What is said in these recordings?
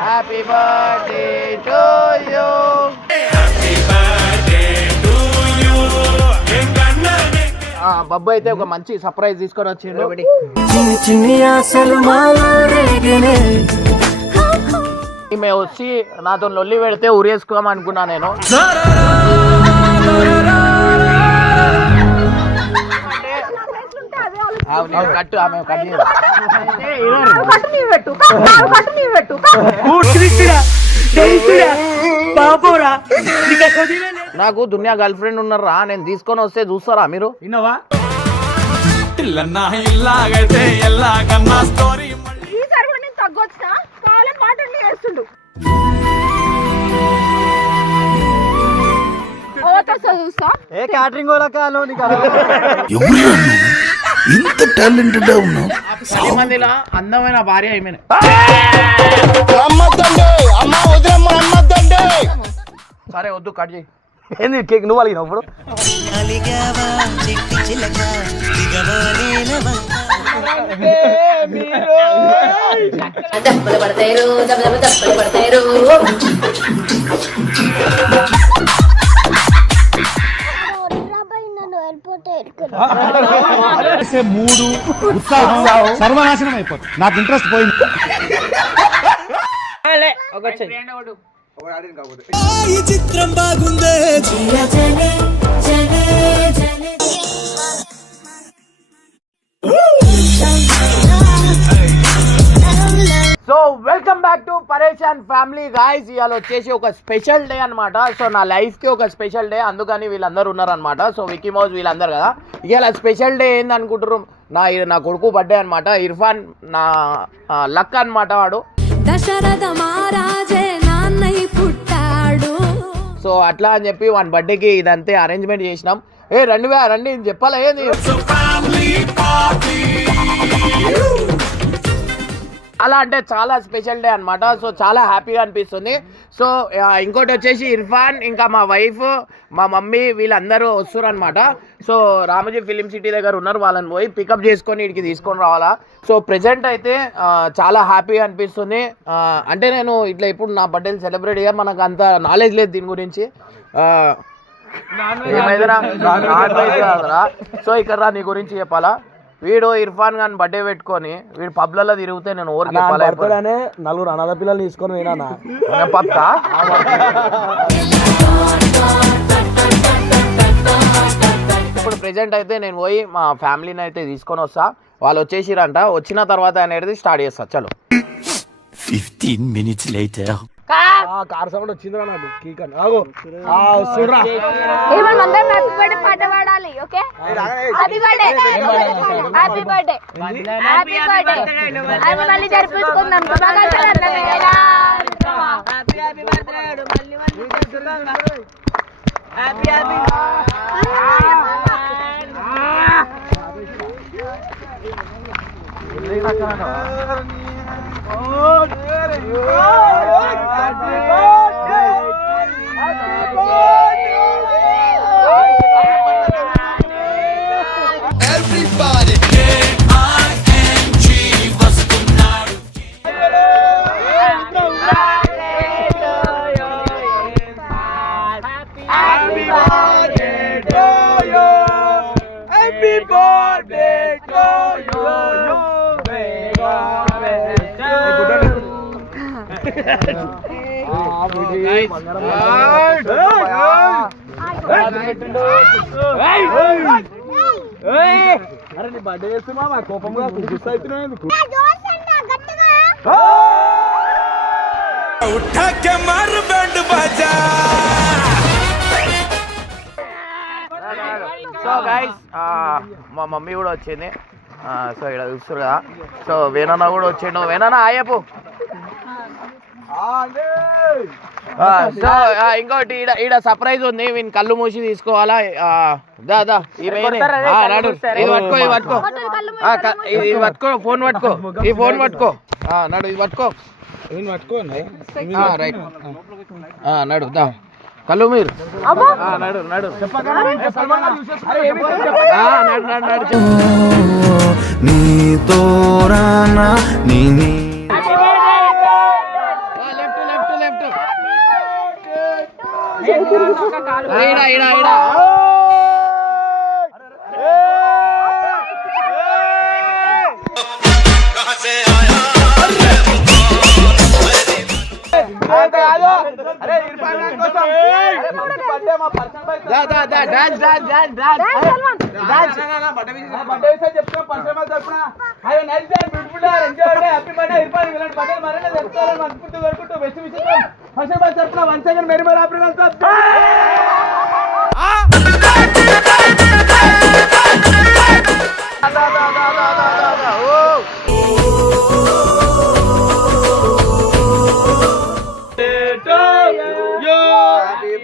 Happy birthday to you. Babbu అయితే ఒక మంచి సర్ప్రైజ్ తీసుకొని వచ్చిండు. ఈమె వచ్చి నాతో లొల్లి పెడితే ఉరేసుకోం అనుకున్నా నేను. కట్టు ఆమె నాకు దునియా గర్ల్ ఫ్రెండ్ ఉన్నారా, నేను తీసుకొని వస్తే చూస్తారా మీరు? విన్నావా? ఏ క్యాటరింగ్ ఇంత టాలెంటెడ్ ఉన్నావు. 10 మందిలా అందమైన భార్య ఏమైనా సరే వద్దు కట్ చేయి. ఏంది కేక్ నువ్వు అలిగినావు ఇప్పుడు? మూడు ఉత్సాహం సర్వనాశనం అయిపోతుంది. నాకు ఇంట్రెస్ట్ పోయింది. చిత్రం బాగుందే. సో వెల్కమ్ బ్యాక్ టు పరేషాన్ ఫ్యామిలీ గాయ్స్. ఇవాళ వచ్చేసి ఒక స్పెషల్ డే అనమాట. సో నా లైఫ్కి ఒక స్పెషల్ డే, అందుకని వీళ్ళందరూ ఉన్నారనమాట. సో విక్కీ మౌజ్ వీళ్ళందరూ కదా. ఇవాళ స్పెషల్ డే ఏంది అనుకుంటారు, నా కొడుకు బర్త్డే అనమాట. ఇర్ఫాన్ నా లక్ అనమాట వాడు. దశరథ మహారాజే నాన్నయ్య పుట్టాడు. సో అట్లా అని చెప్పి వాని బర్త్డేకి ఇదంతే అరేంజ్మెంట్ చేసినాం. రండి చెప్పాలా ఏంది అలా అంటే చాలా స్పెషల్ డే అనమాట. సో చాలా హ్యాపీగా అనిపిస్తుంది. సో ఇంకోటి వచ్చేసి ఇర్ఫాన్ ఇంకా మా వైఫ్ మా మమ్మీ వీళ్ళందరూ వస్తారు అనమాట. సో రామోజీ ఫిలిం సిటీ దగ్గర ఉన్నారు, వాళ్ళని పోయి పికప్ చేసుకొని ఇక్కడికి తీసుకొని రావాలా. సో ప్రెజెంట్ అయితే చాలా హ్యాపీగా అనిపిస్తుంది. అంటే నేను ఇట్లా ఇప్పుడు నా బర్త్డేని సెలబ్రేట్ చేయ మనకు అంత నాలెడ్జ్ లేదు దీని గురించి. ఏమైందిరా సో ఇక్కడ నీ గురించి చెప్పాలా. వీడు ఇర్ఫాన్ ఖాన్ బర్త్డే పెట్టుకొని వీడు పబ్లలో తిరిగితే నేను ఊరికి చెప్పాలి. నలుగురు అనాథ పిల్లలు తీసుకొని పోయినా పక్కా. ఇప్పుడు ప్రెజెంట్ అయితే నేను పోయి మా ఫ్యామిలీని అయితే తీసుకొని వస్తా. వాళ్ళు వచ్చేసిరంట. వచ్చిన తర్వాత అనేది స్టార్ట్ చేస్తా. చలో. 15 minutes later. కార్ సౌండ్ వచ్చిందిరా నాకు. పాట పాడాలి. Okay, happy birthday, happy birthday, happy birthday అని మళ్ళీ జరిపించుకుందాం. Everybody వస్తున్నాడు. Happy birthday to you. Happy birthday to you. అరే నీ బర్త్డే చేస్తున్నా మా కోపంగా అవుతున్నావు ఎందుకు? సో గైస్ మా మమ్మీ కూడా వచ్చింది. సో ఇక్కడ చూస్తారు కదా. సో వేణన్న కూడా వచ్చిండు. వేణన్న ఆయపు. సో ఇంకోటి ఈడ సర్ప్రైజ్ ఉంది. వీని కళ్ళు మూసి తీసుకోవాలా. దాదా ఇది పట్టుకో ఫోన్ పట్టుకో. ఈ ఫోన్ పట్టుకో. నడు ఇది పట్టుకో. రైట్ నడు దా. కళ్ళు మీరు అబ్బా నడు నడు సల్మాన్ గారు చూసేసి నడు నడు నడు లెఫ్ట్ లెఫ్ట్ లెఫ్ట్ ఇడా ఇడా ఇడా అరే ఇర్ఫాన్ ఖాన్ కోసం బర్త్డే మా పర్సనల్ బై దా దా దా dance dance dance dance birthday విషయం చెప్తున్నా పర్సనల్ తరపున have a nice day beautiful day enjoy day happy birthday Irfan ఇలాంటి బర్త్డే మరనే జరుపుకోవాలని మనస్ఫూర్తిగా కోరుకుంటూ బెస్ట్ విషయం పర్సనల్ బై తరపున one second merry merry happy returns of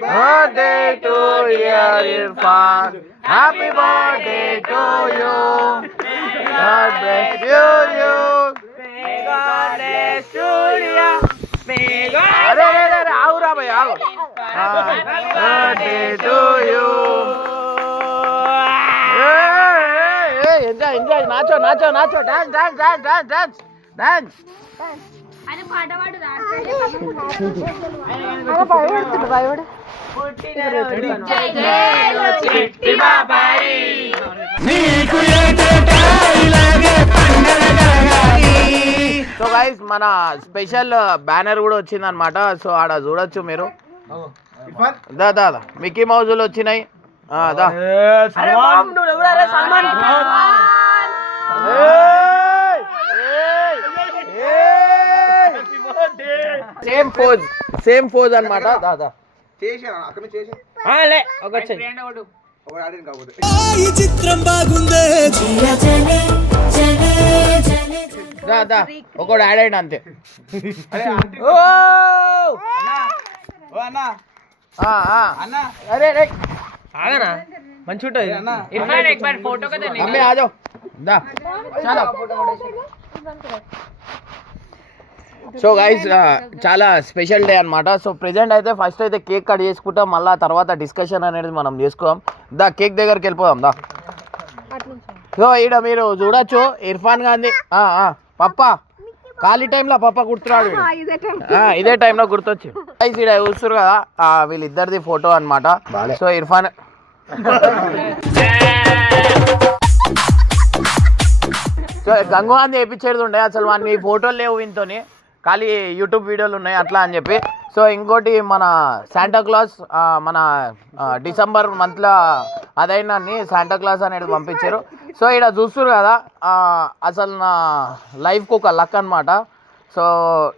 birthday to you, Irfan. Happy birthday to you. God bless you. God bless you. अरे आओ रा भाई आओ. Birthday to you. Enjoy. Nacho. Dance. ఆయన పాట పాడు భయపడు సో గైస్ మన స్పెషల్ బ్యానర్ కూడా వచ్చింది అనమాట. సో ఆడ చూడొచ్చు మీరు. దా దా మిక్కీ మౌజులు వచ్చినాయి. దా సేమ్ పోజ్ అన్నమాట. దాదా చేశాను అక్కడ చేసి ఒకడు ఆడిన కాకపోతే ఈ చిత్రం బాగుందే దా ఒకడు యాడ్ అయ్యండి అంతే. ఓ అన్న అన్న అరే రే ఆగనా మంచి ఉంటుంది అన్న इरफान एक बार फोटो का देने అమ్మే ఆజో దా చాలా. సో గైస్ చాలా స్పెషల్ డే అనమాట. సో ప్రెజెంట్ అయితే ఫస్ట్ అయితే కేక్ కట్ చేసుకుంటాం, మళ్ళీ తర్వాత డిస్కషన్ అనేది మనం చేసుకోం. దా కేక్ దగ్గరికి వెళ్ళిపోదాం దా. సో ఈడ మీరు చూడొచ్చు ఇర్ఫాన్ గాంధీ పప్ప ఖాళీ టైంలో పప్ప గుర్తురాడు. ఇదే టైంలో గుర్తొచ్చి గైస్ ఈడ చూస్తారు కదా వీళ్ళిద్దరిది ఫోటో అనమాట. సో ఇర్ఫాన్ సో గంగు గాంధీ వేయించేది ఉండే, అసలు వాడిని ఫోటోలు లేవు వీనితోని, ఖాళీ యూట్యూబ్ వీడియోలు ఉన్నాయి అట్లా అని చెప్పి. సో ఇంకోటి మన శాంటా క్లాస్ మన డిసెంబర్ మంత్లో అదైనాన్ని శాంటా క్లాస్ అనేది పంపించారు. సో ఇక్కడ చూస్తారు కదా అసలు నా లైఫ్కి ఒక లక్ అనమాట. సో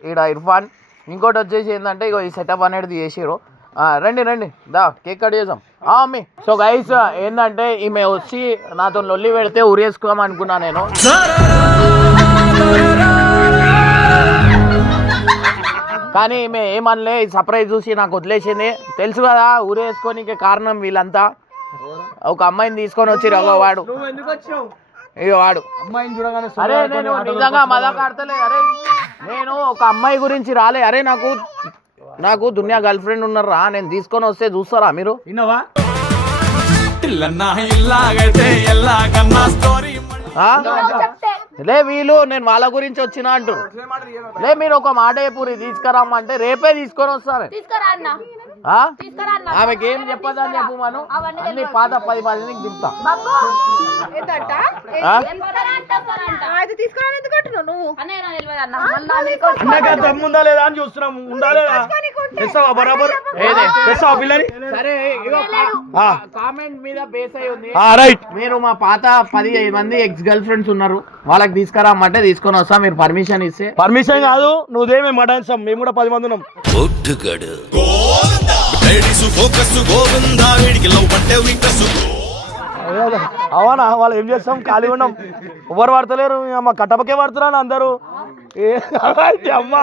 ఇక్కడ ఇర్ఫాన్ ఇంకోటి వచ్చేసి ఏంటంటే ఇగో ఈ సెటప్ అనేది చేసారు. రండి దా కేక్ కట్ చేద్దాం అమ్మి. సో గైస్ ఏంటంటే ఈమె వచ్చి నాతో లొల్లి పెడితే ఉరేసుకోమనుకున్నా నేను. కానీ ఈమె ఏమనలే, సర్ప్రైజ్ చూసి నాకు వదిలేసింది. తెలుసు కదా ఊరేసుకోనికి కారణం వీళ్ళంతా. ఒక అమ్మాయిని తీసుకొని వచ్చి వాడు ఇక వాడు అమ్మాయిని చూడగానే అరే నేను నిజంగా మజాక్ ఆడతలే. అరే నేను ఒక అమ్మాయి గురించి రాలే. అరే నాకు దునియా గర్ల్ ఫ్రెండ్ ఉన్నారా, నేను తీసుకొని వస్తే చూస్తారా మీరు? విన్నావా లే వీళ్ళు నేను వాళ్ళ గురించి వచ్చినా అంటారు. లే మీరు ఒక మాట పూరి తీసుకురామంటే రేపే తీసుకొని వస్తారు. తీసుకురా అన్న ఆమెకి ఏం చెప్పదని చెప్పు మనం అన్ని పాత 10 మందికి దింపుతా. దమ్ముందా లేదా అని చూస్తున్నాం. ఉందా లేదా బరాబర్ సరే కామెంట్ మీద బేస్ అయి ఉంది. రైట్. మీరు మా పాత 10 మంది ఎక్స్ గర్ల్ ఫ్రెండ్స్ ఉన్నారు, వాళ్ళకి తీసుకురామంటే తీసుకొని వస్తా. మీరు పర్మిషన్ ఇస్తే. పర్మిషన్ కాదు నువ్వుదేమే మటాన్సాం, మేము కూడా 10 మంది ఉన్నాం. అవునా వాళ్ళు ఏం చేస్తాం, ఖాళీ ఉన్నాం, ఎవరు పడతలేరు. అమ్మ కట్టపకే పడుతున్నా అందరూ. అమ్మ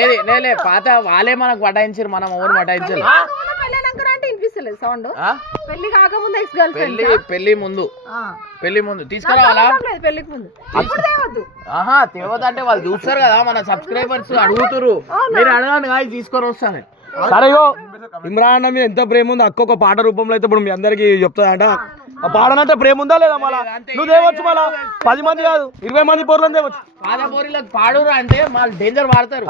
ఏది లే పాత వాళ్ళే మనకు పటాయించారు, మనం ఎవరు పటాయించారు. వస్తలేదు సౌండ్. ఆ? పెళ్లి కాకముందు ఎక్స్ గర్ల్ ఫ్రెండ్. పెళ్లి ముందు తీసుకురావాలా? పెళ్లికి ముందు ఇప్పుడు తేవద్దు. ఆహా తేవదంటే వాళ్ళు చూస్తారు కదా మన సబ్స్క్రైబర్స్ అడుగుతురు. మీరు అడగండి కానీ తీసుకొని వస్తాను. సరే ఇగో ఇమ్రాన్ అన్న మీద ఎంత ప్రేమ ఉందో అక్క ఒక పాట రూపంలో అయితే ఇప్పుడు మీ అందరికి చెప్తాదంట. ఆ పాడనంటే ప్రేమ ఉందా లేదా? మళ్ళా నువ్వు తేవచ్చు, మళ్ళా 10 మంది కాదు 20 మంది పోర్లను తేవచ్చు. పాదపోరిలకు పాడురా అంటే వాళ్ళు డేంజర్ వాడతారు.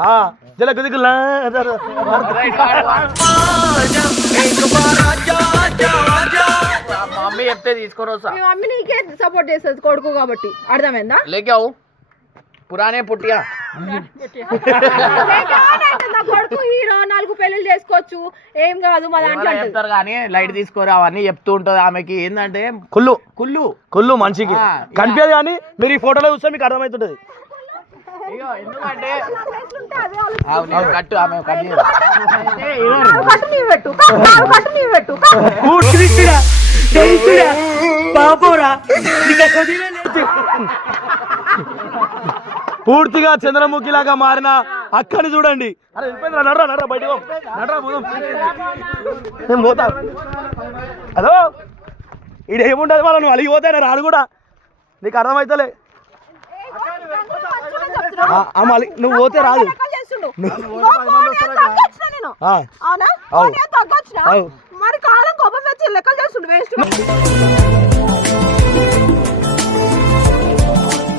మమ్మీ చెప్తే తీసుకొని వస్తా. మీ మమ్మీ నీకే సపోర్ట్ చేస్తుంది కొడుకు కాబట్టి, అర్థమైందా? లేకావు పురానే పుట్టియా కొడుకు హీరో 4 పెళ్లి చేసుకోవచ్చు ఏం కాదు మా దాంట్లో చెప్తారు కానీ లైట్ తీసుకోరు అవన్నీ చెప్తూ ఉంటది. ఆమెకి ఏంటంటే కుళ్ళు కుళ్ళు కుళ్ళు మనిషికి కనిపించదు కానీ మీరు ఈ ఫోటోలో చూస్తే మీకు అర్థమవుతుంటది. ఇగో ఎందుకంటే కట్టు ఆమె కట్టు పూర్తిగా చంద్రముఖి లాగా మారిన అక్కని చూడండి. అరే వెళ్ళిపోయింది, నడరా నడరా బయటకు నడరా పోదాం. నేను పోతా. హలో ఇది ఏముండదు మళ్ళీ నువ్వు అలిగి పోతే రాడు కూడా నీకు అర్థమవుతలే. నువ్వు పోతే రాదు. మరి కాలం కోపం వచ్చి లెక్కలు చేస్తుండు వేస్ట్.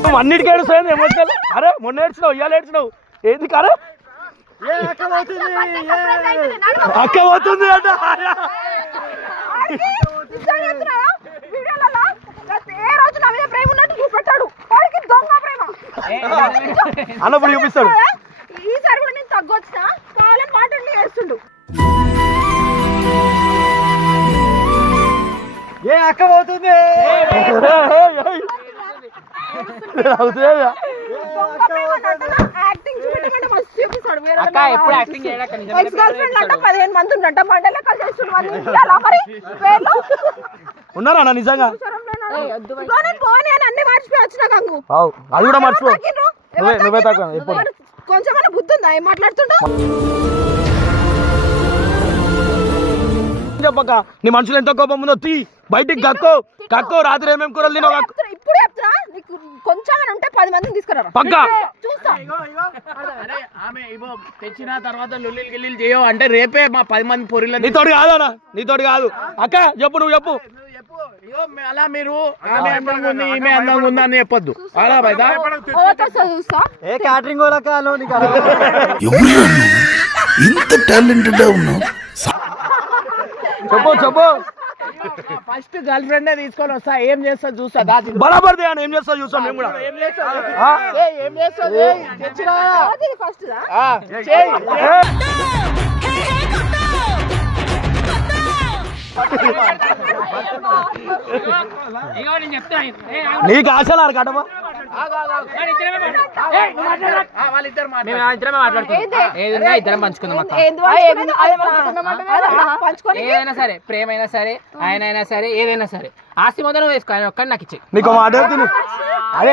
నువ్వు అన్నిటికీ ఏడుస్తాయి ఎమోషనల్. అరే మొన్న ఏడ్చినావు ఇవాళ ఏడ్చినావు ఏంది? కరే అక్క పోతుంది అంట. అన్నప్పుడు చూపిస్తాడు. ఈసారి కూడా నేను తగ్గొచ్చిన కాలం మాటలు వేస్తుండు. ఏ అక్క పోతుంది అక్క ఎప్పుడు యాక్టింగ్ చేయడాక 15 మంది ఉండంట మండలే కలిసి ఉన్నారా అన్న నిజంగా? అన్ని మర్చిపోయి వచ్చిన గంగు. అది కూడా మర్చిపో. నువ్వే తక్కువ ఎప్పుడు కొంచెమైనా బుద్ధి ఉందా ఏం మాట్లాడుతుంటా? చెప్పక నీ మనుషులు ఎంత కోపం ఉందో తీ బయటికి కక్కో రాత్రి ఏమేమి కూరలు తినో ఇప్పుడు చెప్తున్నా నీకు కొంచెం ఉంటే 10 మందిని తీసుకురా పక్క. చూస్తా. అరే ఆమె ఇగో తెచ్చిన తర్వాత లుల్లిలు గిల్లీలు చేయవు అంటే రేపే మా 10 మంది పొరిలు నీతోటి కాదన్నా నీతోటి కాదు. అక్క చెప్పు నువ్వు చెప్పు. అలా మీరు ఆమె అందంగా ఉంది ఈమె అందంగా ఉంది అని చెప్పొద్దు. అలా బయట చూస్తా. ఏ క్యాటరింగ్ ఇంత టాలెంటెడ్ ఉన్నావు. చెప్పు ఫస్ట్ గర్ల్ ఫ్రెండ్ తీసుకొని వస్తా. ఏం చేస్తా చూస్తా. దాచి బరాబర్ ఏం చేస్తా చూస్తాం మేము కూడా. ఏం చేస్తా తెచ్చినా ఫస్ట్ నీకు ఆశలు ఆరు కట్టమా ఇద్దరం పంచుకుందాం అక్క. ఏదైనా సరే ప్రేమ అయినా సరే ఆయన అయినా సరే ఏదైనా సరే ఆస్తి మొదలు వేసుకో. ఆయన ఒక్కడి నాకు ఇచ్చి నీకు మాట తిని అరే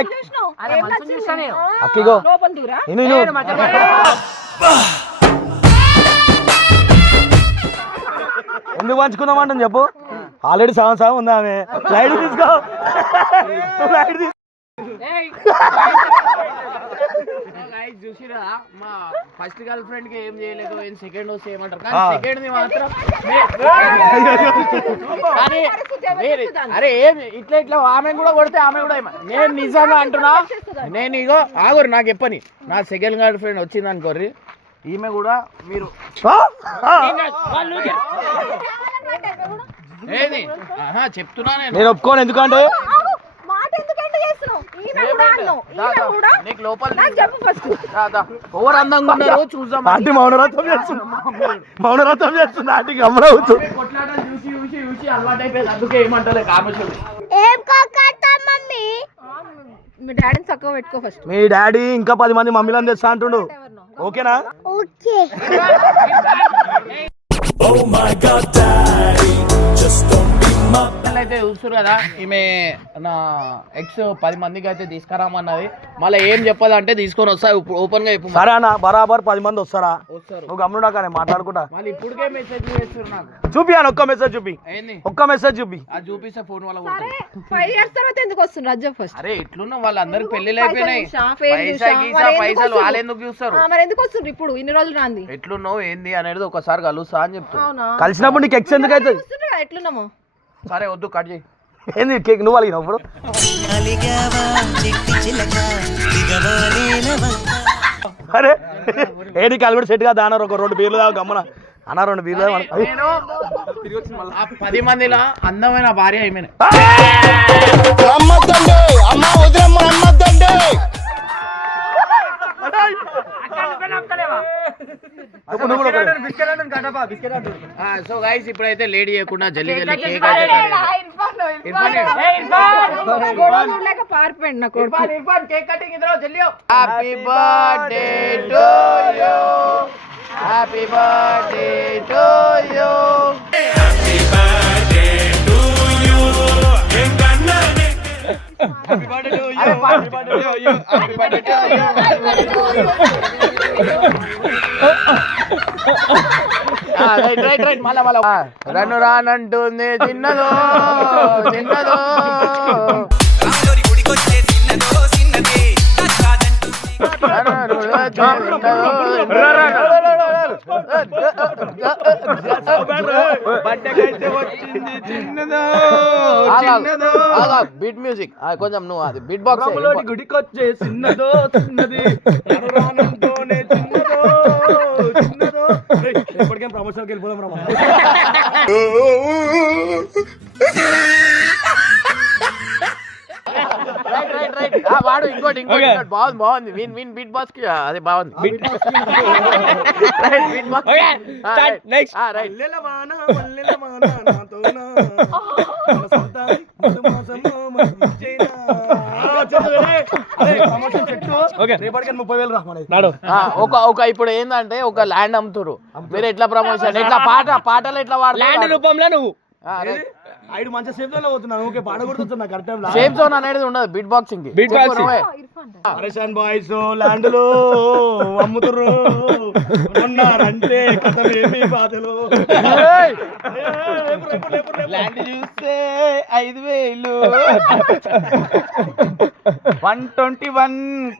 అక్కిగో ఎందుకు పంచుకుందామంటాను చెప్పు. ఆల్రెడీ సగం ఉందా ఆమె. లైట్ తీసుకో లైట్ తీసుకో. చూసిరా మా ఫస్ట్ గర్ల్ ఫ్రెండ్ కి ఏం చేయలేదు సెకండ్ వస్తే ఏమంటారు కానీ సెకండ్ ది మాత్రం అరే ఏం ఇట్లా ఆమె కూడా కొడితే ఆమె కూడా నేను నిజంగా అంటున్నా. నేను ఇగో ఆగురు నాకు చెప్పని నా సెకండ్ గర్ల్ ఫ్రెండ్ వచ్చింది అనుకోర్రి ఈమె కూడా మీరు ఏది చెప్తున్నా నేను ఒప్పుకోను. ఎందుకంటే నీకు లోపల ఓవర్ అందంగా ఉన్నారు చూద్దాం. ఆంటీ మౌనరథం చేస్తుంది ఆంటీ గమనవుతుంది. కొట్లాటలు చూసి చూసి చూసి అలవాటు అయిపోయింది. అందుకే ఏమంటారు కామేశ్వరు మీ డాడీని చక్కగా పెట్టుకో ఫస్ట్. మీ డాడీ ఇంకా 10 మంది మమ్మీలను తెస్తా అంటుండు. ఓకేనా? Oh my God, Daddy, just don't be my channel అయితే చూస్తారు కదా, ఈమె నా ఎక్స్ 10 మందికి అయితే తీసుకురామన్నది. మళ్ళీ ఏం చెప్పదంటే తీసుకొని వస్తా, ఓపెన్ గా చెప్పు. సరే అన్న, బరాబర్ 10 మంది వస్తారా? వస్తారు. నువ్వు గమ్ముడా కానీ మాట్లాడుకుంటా. మళ్ళీ ఇప్పటికే మెసేజ్ చేస్తారు నాకు. చూపి అని ఒక్క మెసేజ్ చూపి, ఏంది ఒక్క మెసేజ్ చూపి. అది చూపిస్తే ఫోన్ వల్ల సరే 5 years తర్వాత ఎందుకు వస్తుంది రాజ్యం ఫస్ట్? అరే ఎట్లున్నా వాళ్ళందరికి పెళ్లిళ్ళు అయిపోయినాయి, పైసలు వాళ్ళు ఎందుకు చూస్తారు? మరి ఎందుకు వస్తుంది ఇప్పుడు ఇన్ని రోజులు రాంది? ఎట్లున్నావు ఏంది అనేది ఒకసారి కలుస్తా అని చెప్తా. అవునా? కలిసినప్పుడు నీకు ఎక్స్ ఎందుకు అవుతుంది? వస్తుండ్రు కదా, ఎట్లున్నాము? సరే వద్దు, కట్ చేయి. ఏంది కేక్ నువ్వు అలిగినావు ఇప్పుడు? అరే ఏడి కాలు కూడా సెట్ గా దానారు, ఒక 2 బీర్లు తాగు గమ్మన అన్న, 2 బీర్లు తాగు. నేను ఆ 10 మందిలో అందమైన భార్య ఏమైనా సో గైస్ ఇప్పుడైతే లేడీ చేయకుండా జల్లి జల్లి కేక్ లేక పారిపోయింది నా కొడుకు. కేక్ కటింగ్ ఇద్దరు జల్లి. Happy birthday to you, happy birthday to you, happy birthday to you, happy birthday to you, happy birthday to you, happy birthday to you. Right మళ్ళా రన్ను రానంటుంది చిన్నదో చిన్నదో. బీట్ మ్యూజిక్ కొంచెం నువ్వు అది బీట్ బాక్స్ గుడికొచ్చే చిన్నదో చిన్నది చిన్నదో. ఎప్పటికేం ప్రమోషన్కి వెళ్ళిపోదాం రా. రైట్ వాడు ఇంకోటి బాగుంది విన్ బీట్ బాక్స్ కి అదే బాగుంది. ఒక ఇప్పుడు ఏంటంటే ఒక ల్యాండ్ అమ్ముతారు, మీరు ఎట్లా ప్రమోషన్ ఎట్లా పాటలు ఎట్లా వాడు రూపంలో నువ్వు ఐదు మంచి సేఫ్ జోన్ లో పోతున్నాను. ఓకే పాట కొడుతున్నా కరెక్ట్ టైం. సేఫ్ జోన్ అనేది ఉండదు బీట్ బాక్సింగ్. పరేషాన్ బాయ్స్ ల్యాండ్ లో అమ్ముతుర్రు ఉన్నారంటే కథమేమి బాధలు. ల్యాండ్ చూస్తే 5,000 121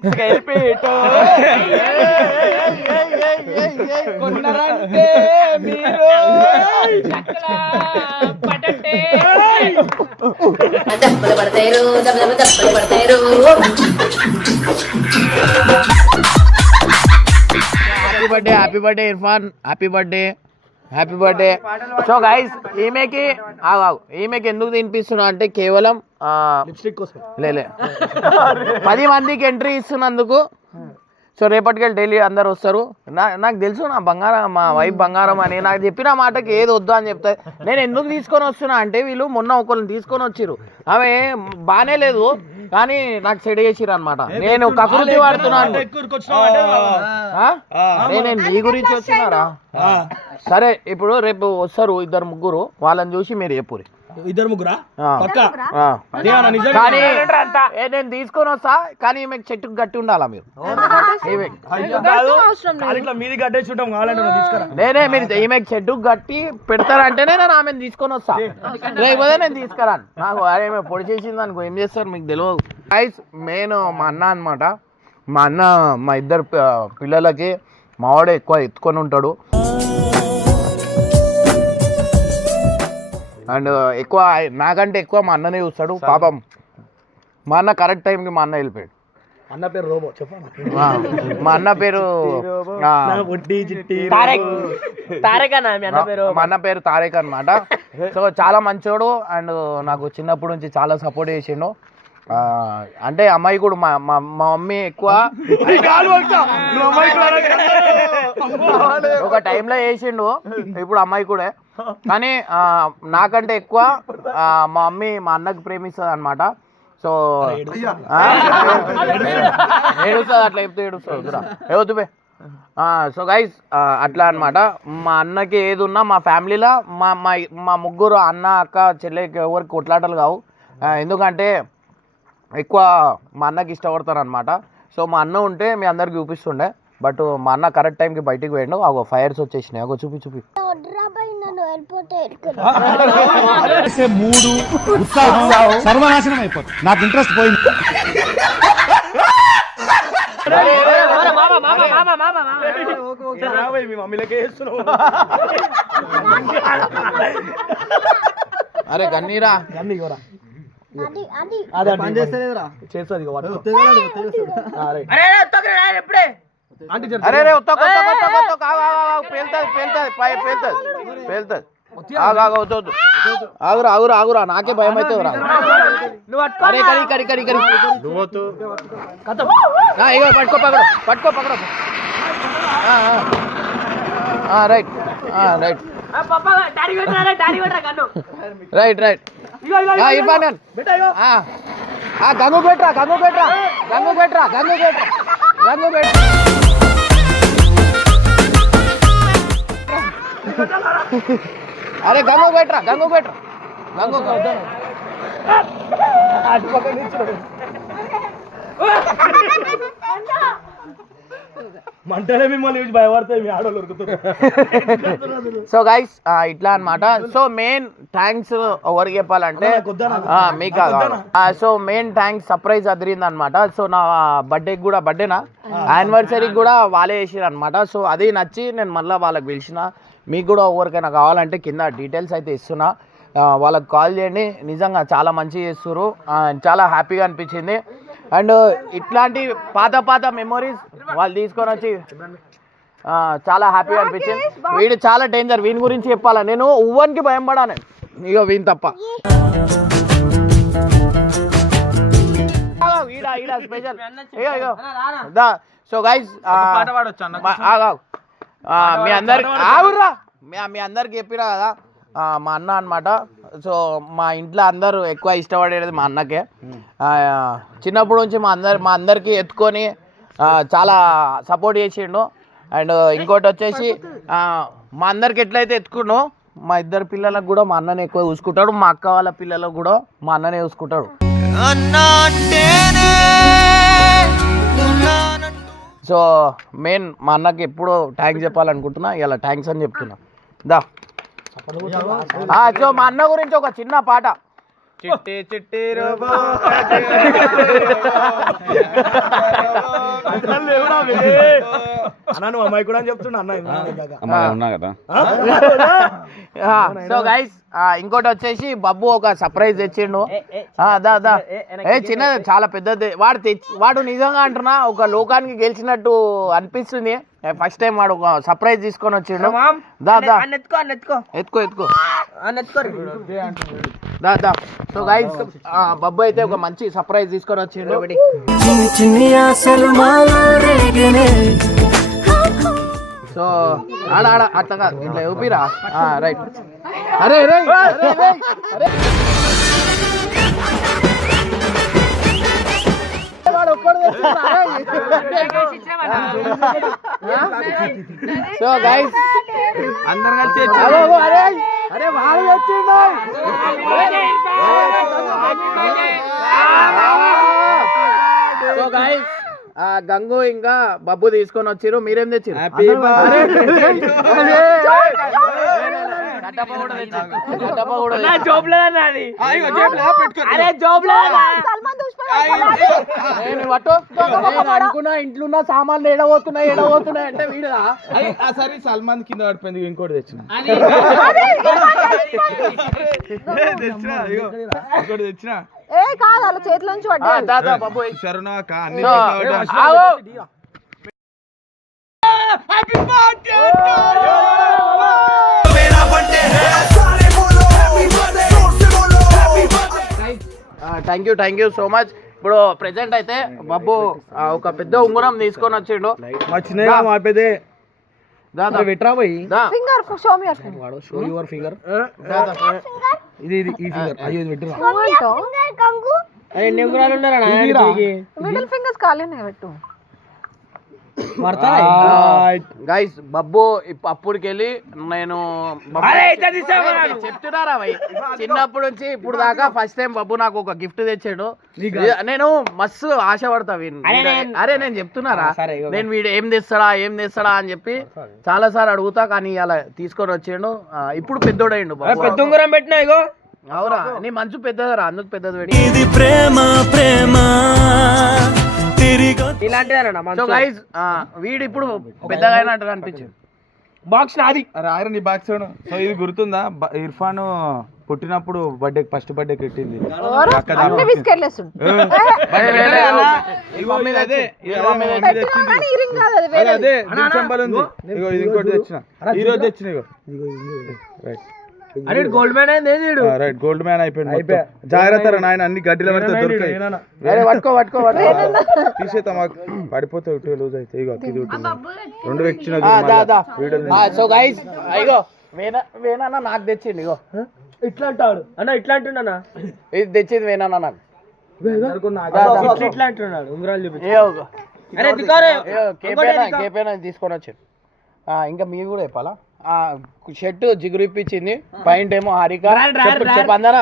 స్క్వేర్ ఫీట్ కొన్నారంటే మీరు happy birthday Irfan, happy birthday. So guys ఈమెకి ఎందుకు తినిపిస్తున్నా అంటే కేవలం లిప్స్టిక్ కోసం లే 10 మందికి ఎంట్రీ ఇస్తున్నందుకు. సో రేపటికెళ్ళి డైలీ అందరు వస్తారు. నాకు తెలుసు నా బంగారం, మా వైఫ్ బంగారం అని. నాకు చెప్పిన మాటకి ఏది వద్దు అని చెప్తాయి. నేను ఎందుకు తీసుకొని వస్తున్నా అంటే వీళ్ళు మొన్న ఒకరిని తీసుకొని వచ్చిర్రు, ఆమె బానే లేదు కానీ నాకు సెట్ చేసిర్రు అనమాట. నేను కకృతి వాడుతున్నాను. నేను నీ గురించి వచ్చినారా? సరే ఇప్పుడు రేపు వస్తారు 2-3 వాళ్ళని చూసి మీరు చెప్పురి. 2-3 కానీ నేను తీసుకొని వస్తా, కానీ ఈమె చెట్టుకు గట్టి ఉండాలా మీరు. మీది గడ్డేసి ఉంటాం కావాలంటే తీసుకురా. నేనే మీరు ఈమెకి చెట్టుకు గట్టి పెడతారంటేనే నేను ఆమెను తీసుకొని వస్తా, లేకపోతే నేను తీసుకురాను. నాకు అరే పొడి చేసింది అనుకో ఏం చేస్తారు మీకు తెలియదు. గైస్ మెయిన్ మా అన్న అనమాట. మా అన్న మా 2 పిల్లలకి మావాడే ఎక్కువ ఎత్తుకొని ఉంటాడు. అండ్ ఎక్కువ నాకంటే ఎక్కువ మా అన్ననే చూస్తాడు. పాపం మా అన్న కరెక్ట్ టైంకి మా అన్న వెళ్ళిపోయాడు. అన్న పేరు రోబో చెప్పండి. మా అన్న పేరు మా అన్న పేరు తారేక్ అనమాట. సో చాలా మంచోడు అండ్ నాకు చిన్నప్పటి నుంచి చాలా సపోర్ట్ చేసిండు. అంటే అమ్మాయి కూడా మా మమ్మీ ఎక్కువ ఒక టైంలో వేసిండు, ఇప్పుడు అమ్మాయి కూడా. కానీ నాకంటే ఎక్కువ మా మమ్మీ మా అన్నకి ప్రేమిస్తుంది అనమాట. సో ఏడుస్తుంది, అట్లా చెప్తే ఏడుస్తుంది. ఏవద్దు సో గైస్ అట్లా అన్నమాట. మా అన్నకి ఏది ఉన్నా మా ఫ్యామిలీలో మా మా మా ముగ్గురు అన్న అక్క చెల్లెకి ఎవరికి కొట్లాటలు కావు. ఎందుకంటే ఎక్కువ మా అన్నకి ఇష్టపడతారు అనమాట. సో మా అన్న ఉంటే మీ అందరికి చూపిస్తుండే, బట్ మా అన్న కరెక్ట్ టైంకి బయటికి పోయిండు. అగో ఫైర్స్ వచ్చేసినాయి. అగో చూపి మూడు ఉత్సాహం సర్వనాశనం అయిపోతుంది. నాకు ఇంట్రెస్ట్ పోయింది. అరే గన్నీరా అరే రే పేలుతుంది. ఆగురా ఆగురా ఆగురా, నాకే భయం అవుతుంది రా. అరే కరి కరి కరి కరి ఇగో పట్టుకో పక్కన పట్టుకో పక్కన. Right right right right Irfan Gangu పెట్టరా గంగు పెట్టరా గంగు పెట్టరా గంగు పెట్టరా గంగు పెట్టరా. అరే గంగు పెట్టరా గంగు పెట్టరా గంగు మంటలే మిమ్మల్ని భయపడతాయి మీ ఆడోళ్ళు. సో గైస్ ఇట్లా అన్నమాట. సో మెయిన్ థ్యాంక్స్ ఎవరికి చెప్పాలంటే మీకు. సో మెయిన్ థ్యాంక్స్ సర్ప్రైజ్ అదిరింది అనమాట. సో నా బర్త్డేకి కూడా, బర్త్డేనా యానివర్సరీకి కూడా వాళ్ళే చేసారు అనమాట. సో అది నచ్చి నేను మళ్ళీ వాళ్ళకి పిలిచిన. మీకు కూడా ఎవరికైనా కావాలంటే కింద డీటెయిల్స్ అయితే ఇస్తున్నా, వాళ్ళకి కాల్ చేయండి. నిజంగా చాలా మంచిగా చేస్తున్నారు, చాలా హ్యాపీగా అనిపించింది. అండ్ ఇట్లాంటి పాత పాత మెమొరీస్ వాళ్ళు తీసుకొని వచ్చి చాలా హ్యాపీగా అనిపించింది. వీడు చాలా డేంజర్, వీని గురించి చెప్పాలా నేను ఉవ్వనికి భయం పడా నేను, ఇగో వీని తప్ప. స్పెషల్ సో గైస్ మీ అందరికి ఆగుర్రా, మీ అందరికి చెప్పినా కదా మా అన్న అనమాట. సో మా ఇంట్లో అందరూ ఎక్కువ ఇష్టపడేది మా అన్నకే. చిన్నప్పటి నుంచి మా అందరికి ఎత్తుకొని చాలా సపోర్ట్ చేసిండు. అండ్ ఇంకోటి వచ్చేసి మా అందరికి ఎట్లయితే ఎత్తుకున్నాో మా ఇద్దరు పిల్లలకు కూడా మా అన్ననే ఎక్కువ చూసుకుంటాడు. మా అక్క వాళ్ళ పిల్లలకు కూడా మా అన్ననే చూసుకుంటాడు. సో మెయిన్ మా అన్నకి ఎప్పుడు థ్యాంక్స్ చెప్పాలనుకుంటున్నా, ఇలా థ్యాంక్స్ అని చెప్తున్నా. దా సో మా అన్న గురించి ఒక చిన్న పాట. చిట్టి చిట్టి అన్నాను అమ్మాయి కూడా అని చెప్తున్నా అన్న కదా. సో గైస్ ఇంకోటి వచ్చేసి బబ్బు ఒక సర్ప్రైజ్ తెచ్చిండు. చిన్న చాలా పెద్దది. వాడు నిజంగా అంటున్నా ఒక లోకానికి గెలిచినట్టు అనిపిస్తుంది. ఫస్ట్ టైం వాడు ఒక సర్ప్రైజ్ తీసుకొని వచ్చిండు. ఎత్తుకో ఎత్తుకో దా. సో గైస్ బబ్బు అయితే ఒక మంచి సర్ప్రైజ్ తీసుకొని వచ్చిండు. సో ఆడ అట్లా కాదు, ఇట్లా ఊపిరా. రైట్. అరే రే సో గైస్ అందరు కలిసి అరే వాడు వచ్చిండు. సో గైస్ గంగు ఇంకా బబ్బు తీసుకొని వచ్చిర్రు. మీరేం తెచ్చిర్రు? అనుకున్నా ఇంట్లో ఉన్న సామాన్లు ఎడబోతున్నాయి అంటే వీడుదా సరే సల్మాన్ కింద పడిపోయింది, ఇంకోటి తెచ్చిన. ఏ కాదు అలా చేతుల నుంచి థ్యాంక్ యూ సో మచ్. ఇప్పుడు ప్రెసెంట్ అయితే బబ్బు ఒక పెద్ద ఉంగరం తీసుకొని వచ్చిండు. గైస్ బబ్బు అప్పటికెళ్ళి నేను చెప్తున్నారా భయ్ చిన్నప్పటి నుంచి ఇప్పుడు దాకా ఫస్ట్ టైం బబ్బు నాకు ఒక గిఫ్ట్ తెచ్చాడు. నేను మస్తు ఆశపడతా అరే నేను చెప్తున్నారా నేను వీడు ఏం తెస్తాడా అని చెప్పి చాలా సార్లు అడుగుతా, కానీ అలా తీసుకొని వచ్చాడు. ఇప్పుడు పెద్దోడైండు పెద్ద ఉంగరం పెట్టినా ఇగో. అవురా నీ మంచు పెద్దదరా, అందుకు పెద్దది పెట్టి. సో గైస్ వీడు ఇప్పుడు పెద్దగా అయినట్టు అనిపించింది. బాక్స్ నాది. రాయరు నీ బాక్స్. సో ఇది గుర్తుందా, ఇర్ఫాన్ పుట్టినప్పుడు ఫస్ట్ బర్త్డే పెట్టింది. ఇంకోటి తెచ్చిన ఈ రోజు తెచ్చిన. గోల్డ్ మ్యాన్ అయింది. రైట్ గోల్డ్ మ్యాన్ అయిపోయింది. జాగ్రత్త నాయన, అన్ని గడ్డిలో పడితే దొరుకుతాయి. తీసేతా మాకు పడిపోతాయి, లూజ్ అయితే. ఇగో ఇది రెండు తెచ్చిన. సో గైస్ ఇగో వేనా నాకు తెచ్చింది. ఇగో ఇట్లా అంటాడు అన్న, ఇట్లా అంటున్నా. ఇది తెచ్చింది వేనా నాకు. ఇట్లా అంటున్నాడు. ఉంగరాలు చూపించి కేపేనా తీసుకొని వచ్చాడు. ఇంకా మీరు కూడా చెప్పాలా? షర్ట్ జిగురు ఇప్పించింది, పాయింట్ ఏమో హారిక. చెప్పందరా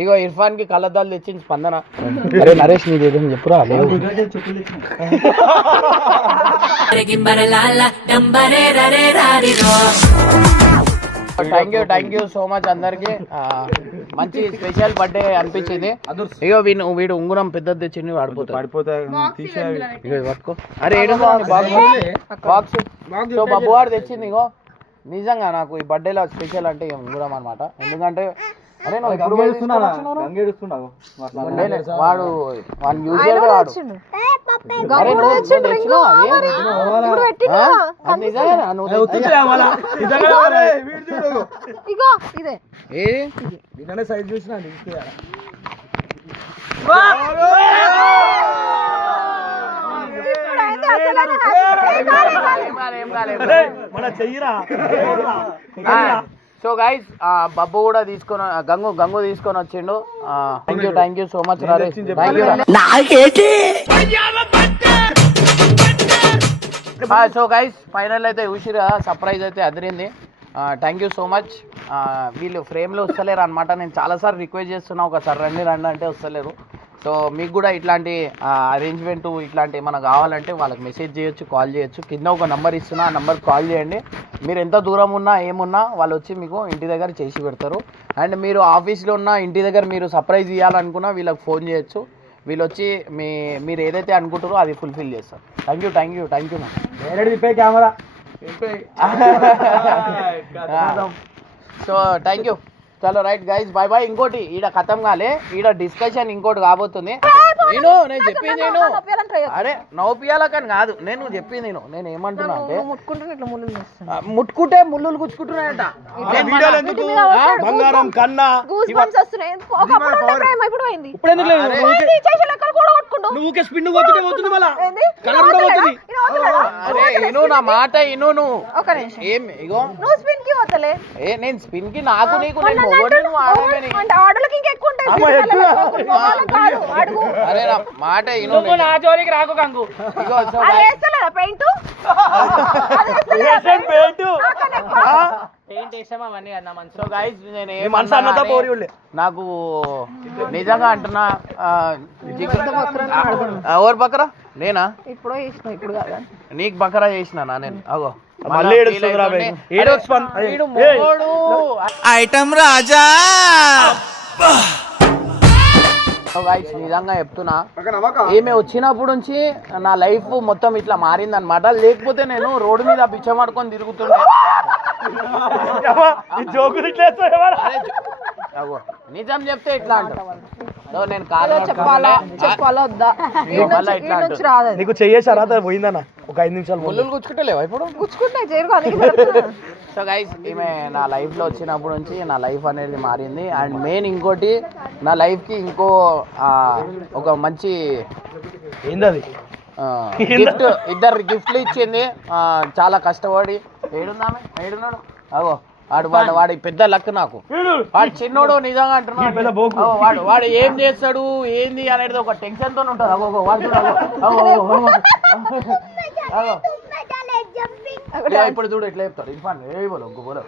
ఇగో ఇర్ఫాన్ కి కళ్ళద్దాలు తెచ్చింది స్పందన. అరే నరేష్ నీది ఏదైనా చెప్పురా. థ్యాంక్ యూ సో మచ్ అందరికి. మంచి స్పెషల్ బర్త్డే అనిపించింది. ఇగో వీడు ఉంగురం పెద్దది తెచ్చింది, పట్టుకో. అరే బాక్స్ సో బబ్బు వాడు తెచ్చింది. ఇగో నిజంగా నాకు ఈ బర్త్డేలో స్పెషల్ అంటే ఉంగురం అనమాట. ఎందుకంటే అరే నువ్వు ఎప్పుడు వాడు యూజ్ సైజ్ చూసిన మన చెయ్యిరా. సో గైస్ బబ్బు కూడా తీసుకొని గంగు తీసుకొని వచ్చిండు. Thank you so much. So guys final అయితే చూసిరు కదా, సర్ప్రైజ్ అయితే అదిరింది. Thank you so much. వీళ్ళు ఫ్రేమ్లో వస్తలేరు అనమాట. నేను చాలాసార్లు రిక్వెస్ట్ చేస్తున్నా, ఒకసారి రండి అంటే వస్తలేరు. సో మీకు కూడా ఇట్లాంటి అరేంజ్మెంట్ ఇట్లాంటి ఏమైనా కావాలంటే వాళ్ళకి మెసేజ్ చేయొచ్చు, కాల్ చేయొచ్చు. కింద ఒక నెంబర్ ఇస్తున్నా, ఆ నెంబర్కి కాల్ చేయండి. మీరు ఎంత దూరం ఉన్నా ఏమున్నా వాళ్ళు వచ్చి మీకు ఇంటి దగ్గర చేసి పెడతారు. అండ్ మీరు ఆఫీస్లో ఉన్న ఇంటి దగ్గర మీరు సర్ప్రైజ్ ఇవ్వాలనుకున్నా వీళ్ళకి ఫోన్ చేయొచ్చు. వీళ్ళు వచ్చి మీరు ఏదైతే అనుకుంటారో అది ఫుల్ఫిల్ చేస్తారు. Thank you camera. So thank you. చలో రైట్ గైస్, బాయ్ బాయ్. ఇంకోటి ఈడ ఖతం కాలే, ఈడ డిస్కషన్ ఇంకోటి కాబోతుంది. నేను చెప్పింది అరే నవ్వుపియాలకని కాదు, నేను చెప్పింది నేను ఏమంటున్నా అంటే ముట్టుకుంటే ముళ్ళు గుచ్చుకుంటున్నాయంట. బంగారం కన్నా నా మాట ఇను. నువ్వు ఏం ఇగో నేను స్పిన్ కి నాకు నీకు అరే నా మాట ఇను. నా జోలికి రాకు గంగు. సో గైస్ నేను నాకు నిజంగా అంటున్నా, ఎవరు బకరా నేనా? ఇప్పుడు నీకు బకరా చేసినా నేను. అగో ఐటమ్ రాజా. నిజంగా చెప్తున్నా, ఈమె వచ్చినప్పుడు నుంచి నా లైఫ్ మొత్తం ఇట్లా మారిందనమాట. లేకపోతే నేను రోడ్డు మీద పిచ్చమాడుకొని తిరుగుతున్నా. నిజం చెప్తే ఇట్లా అంటారు. నేను నీకు చెయ్యేసారా పోయిందన్న ఒక 5 నిమిషాలు ముళ్ళు గుచ్చుకుంటలేవా ఇప్పుడు? సో గైస్ ఈమె నా లైఫ్ లో వచ్చినప్పటి నుంచి నా లైఫ్ అనేది మారింది. అండ్ మెయిన్ ఇంకోటి, నా లైఫ్ కి ఇంకో ఒక మంచి ఏందది ఇద్దరు గిఫ్ట్లు ఇచ్చింది. చాలా కష్టపడి. ఏడున్నాడు అగో వాడి పెద్ద లక్ నాకు. వాడు చిన్నోడు నిజంగా అంటున్నాడు. వాడు ఏం చేస్తాడు ఏంది అనేది ఒక టెన్షన్ తో ఉంటది. ఇప్పుడు చూడు ఎట్లా చెప్తాడు ఇర్ఫాన్. ఏ బోలో ఇంకో బోలో.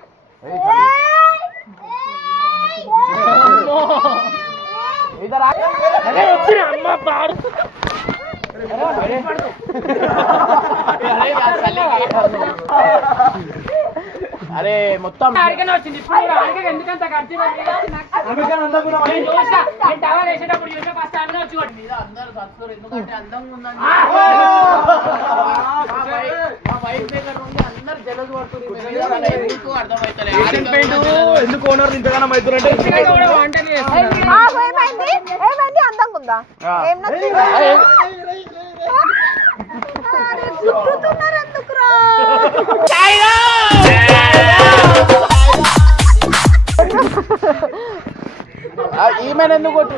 అరే మొత్తం వచ్చింది ఎందుకంత ఖర్చు అందరు సస్తారు ఎందుకంటే అందంగా ఉందని వైఫ్ దగ్గర నుండి అందరు జలదు పడుతుంది. ఎందుకు అర్థమైతలేదు ఎందుకు ఓనర్ ఇంతగానో అవుతున్నట్టే. ఏమైంది అందంగా ఉందా? ఏం నచ్చింది? ఎందుకురా ఈమెను ఎందుకు కొట్టు?